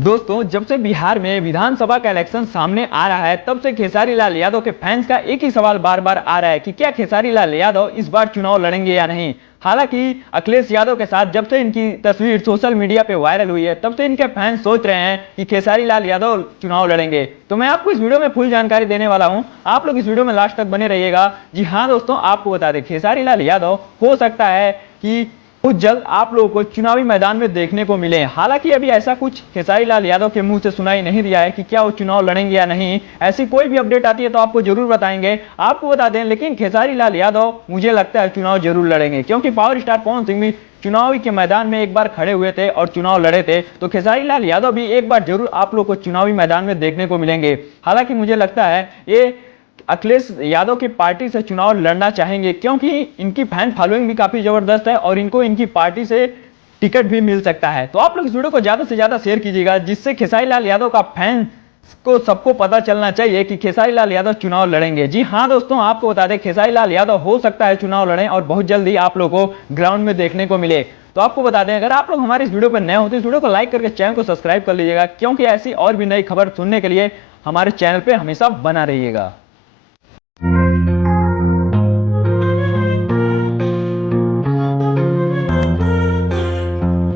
दोस्तों, जब से बिहार में विधानसभा का इलेक्शन सामने आ रहा है, तब से खेसारी लाल यादव के फैंस का एक ही सवाल बार बार आ रहा है कि क्या खेसारी लाल यादव इस बार चुनाव लड़ेंगे या नहीं। हालांकि अखिलेश यादव के साथ जब से इनकी तस्वीर सोशल मीडिया पे वायरल हुई है, तब से इनके फैंस सोच रहे हैं कि खेसारी लाल यादव चुनाव लड़ेंगे। तो मैं आपको इस वीडियो में फुल जानकारी देने वाला हूं, आप लोग इस वीडियो में लास्ट तक बने रहिएगा। जी हाँ दोस्तों, आपको बता दें, खेसारी लाल यादव हो सकता है कि कुछ जल्द आप लोगों को चुनावी मैदान में देखने को मिले। हालांकि अभी ऐसा कुछ खेसारी लाल यादव के मुंह से सुनाई नहीं दिया है कि क्या वो चुनाव लड़ेंगे या नहीं। ऐसी कोई भी अपडेट आती है तो आपको जरूर बताएंगे, आपको बता दें। लेकिन खेसारी लाल यादव मुझे लगता है चुनाव जरूर लड़ेंगे, क्योंकि पावर स्टार पवन सिंह भी चुनावी के मैदान में एक बार खड़े हुए थे और चुनाव लड़े थे। तो खेसारी लाल यादव भी एक बार जरूर आप लोग को चुनावी मैदान में देखने को मिलेंगे। हालांकि मुझे लगता है ये अखिलेश यादव की पार्टी से चुनाव लड़ना चाहेंगे, क्योंकि इनकी फैन फॉलोइंग भी काफी जबरदस्त है और इनको इनकी पार्टी से टिकट भी मिल सकता है। तो आप लोग इस वीडियो को ज्यादा से ज्यादा शेयर कीजिएगा, जिससे खेसारी लाल यादव का फैन को सबको पता चलना चाहिए कि खेसारी लाल यादव चुनाव लड़ेंगे। जी हाँ दोस्तों, आपको बता दें, खेसारी लाल यादव हो सकता है चुनाव लड़ें और बहुत जल्दी आप लोगों को ग्राउंड में देखने को मिले। तो आपको बता दें, अगर आप लोग हमारे इस वीडियो पर नए होते, इस वीडियो को लाइक करके चैनल को सब्सक्राइब कर लीजिएगा, क्योंकि ऐसी और भी नई खबर सुनने के लिए हमारे चैनल पर हमेशा बना रहिएगा।